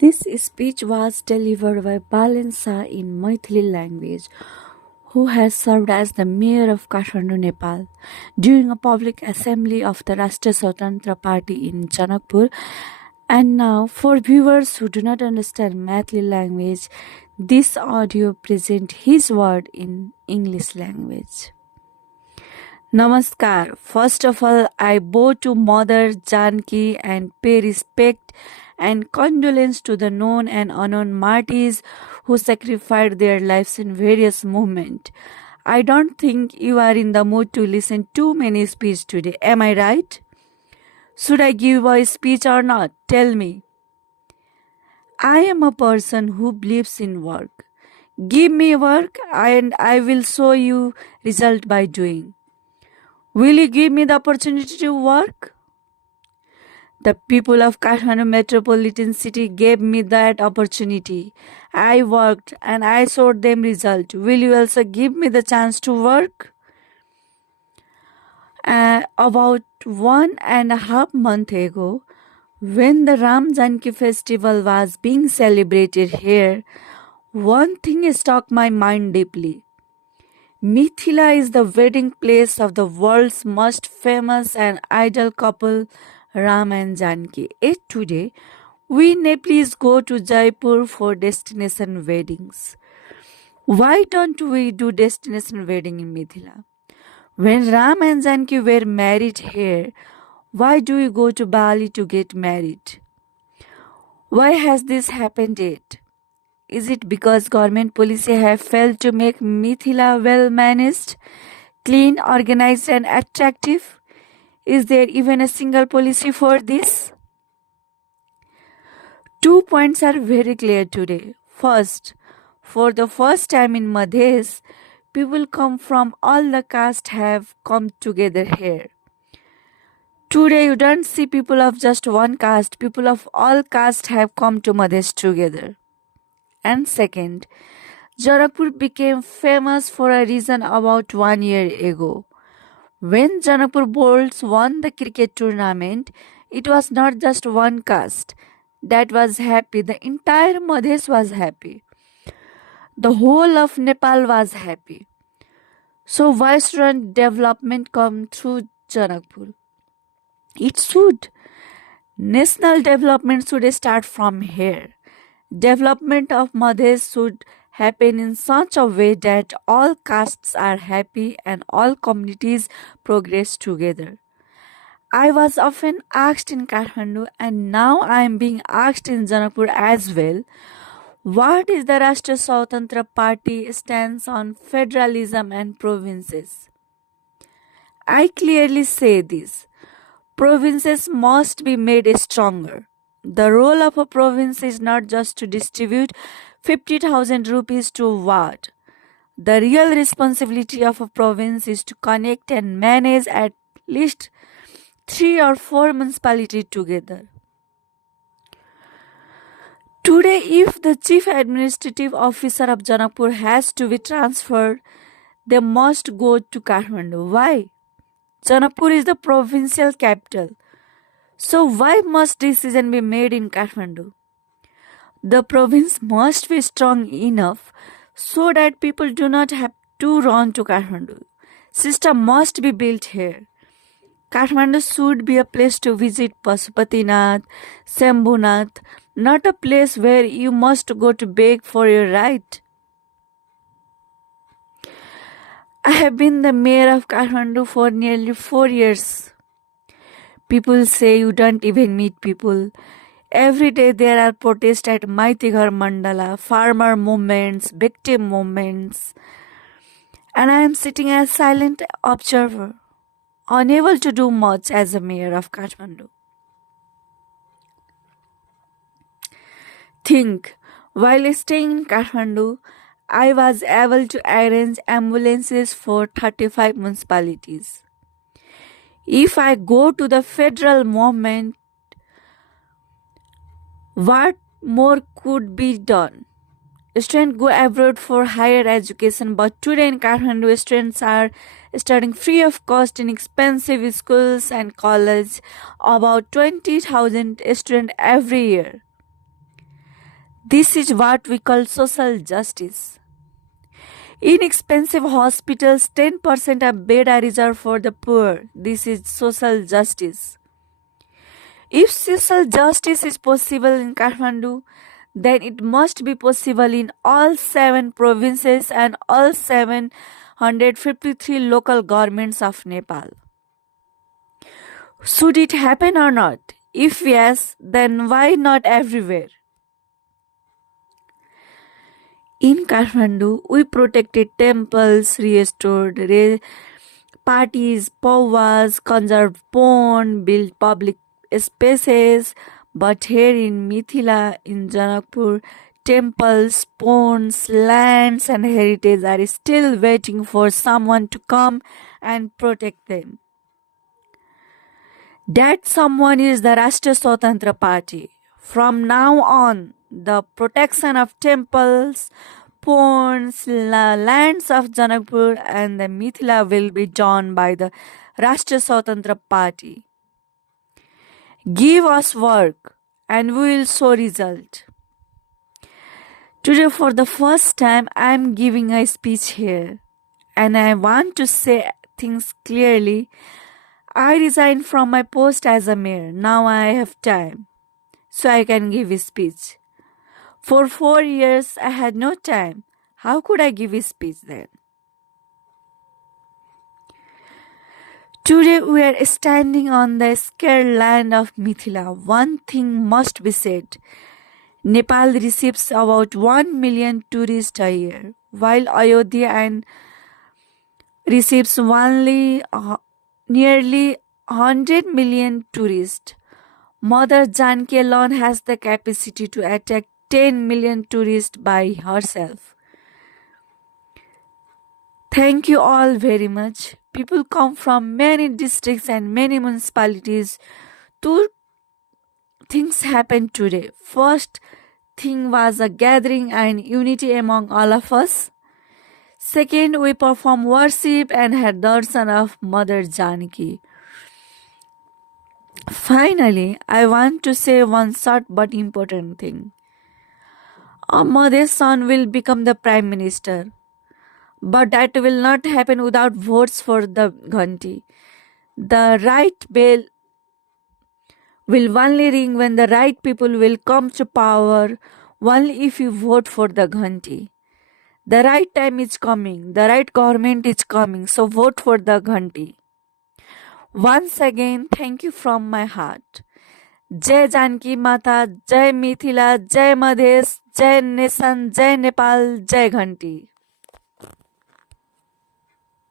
This speech was delivered by Balen Shah in Maithali language, who has served as the mayor of Kathmandu, Nepal, during a public assembly of the Rastriya Swatantra Party in Janakpur. And now, for viewers who do not understand Maithali language, this audio presents his word in English language. Namaskar. First of all, I bow to Mother Janki and pay respect and condolence to the known and unknown martyrs who sacrificed their lives in various movements. I don't think you are in the mood to listen too many speeches today. Am I right? Should I give a speech or not? Tell me. I am a person who believes in work. Give me work and I will show you result by doing. Will you give me the opportunity to work? The people of Kathmandu Metropolitan City gave me that opportunity. I worked and I showed them result. Will you also give me the chance to work? About 1.5 months ago, when the Ram Janki festival was being celebrated here, one thing struck my mind deeply. Maithila is the wedding place of the world's most famous and idol couple, Ram and Janki. Yet today, we Nepalese go to Jaipur for destination weddings. Why don't we do destination wedding in Maithila? When Ram and Janki were married here, why do we go to Bali to get married? Why has this happened yet? Is it because government policy have failed to make Maithila well managed, clean, organized and attractive? Is there even a single policy for this? 2 points are very clear today. First, for the first time in Madhes, people come from all the castes have come together here. Today you don't see people of just one caste, people of all castes have come to Madhes together. And second, Janakpur became famous for a reason about 1 year ago. When Janakpur Bulls won the cricket tournament, it was not just one caste that was happy, the entire Madhes was happy. The whole of Nepal was happy. So why shouldn't development come through Janakpur? It should. National development should start from here. Development of Madhes should happen in such a way that all castes are happy and all communities progress together. I was often asked in Kathmandu and now I am being asked in Janakpur as well, what is the Rastriya Swatantra Party stance on federalism and provinces? I clearly say this. Provinces must be made stronger. The role of a province is not just to distribute 50,000 rupees to a ward. The real responsibility of a province is to connect and manage at least 3 or 4 municipalities together. Today, if the chief administrative officer of Janakpur has to be transferred, they must go to Kathmandu. Why? Janakpur is the provincial capital. So why must decision be made in Kathmandu? The province must be strong enough so that people do not have to run to Kathmandu. System must be built here. Kathmandu should be a place to visit Pasupatinath, Shambhunath, not a place where you must go to beg for your right. I have been the mayor of Kathmandu for nearly 4 years. People say you don't even meet people. Every day there are protests at Maitighar Mandala, farmer movements, victim movements. And I am sitting as silent observer, unable to do much as a mayor of Kathmandu. Think, while staying in Kathmandu, I was able to arrange ambulances for 35 municipalities. If I go to the federal movement, what more could be done? Students go abroad for higher education, but today in Kathmandu, students are studying free of cost in expensive schools and colleges, about 20,000 students every year. This is what we call social justice. Inexpensive hospitals, 10% of bed are reserved for the poor. This is social justice. If social justice is possible in Kathmandu, then it must be possible in all 7 provinces and all 753 local governments of Nepal. Should it happen or not? If yes, then why not everywhere? In Kathmandu, we protected temples, restored parties, powwas, conserved pond, built public spaces. But here in Maithali, in Janakpur, temples, ponds, lands and heritage are still waiting for someone to come and protect them. That someone is the Rastriya Swatantra Party. From now on, the protection of temples, ponds, lands of Janakpur and the Maithali will be done by the Rastriya Swatantra Party. Give us work and we will show result. Today for the first time I am giving a speech here and I want to say things clearly. I resigned from my post as a mayor. Now I have time, so I can give a speech. For 4 years I had no time. How could I give a speech then? Today we are standing on the scared land of Maithali. One thing must be said. Nepal receives about 1 million tourists a year, while Ayodhya receives only nearly 100 million tourists. Mother Janki alone has the capacity to attract 10 million tourists by herself. Thank you all very much. People come from many districts and many municipalities. 2 things happened today. First thing was a gathering and unity among all of us. Second, we performed worship and had darshan of Mother Janki. Finally, I want to say one short but important thing. Our mother's son will become the Prime Minister. But that will not happen without votes for the ghanti. The right bell will only ring when the right people will come to power, only if you vote for the ghanti. The right time is coming, the right government is coming, so vote for the ghanti. Once again, thank you from my heart. Jai Janki Mata, Jai Maithila, Jai Madhesh, Jai Nation, Jai Nepal, Jai Ghanti.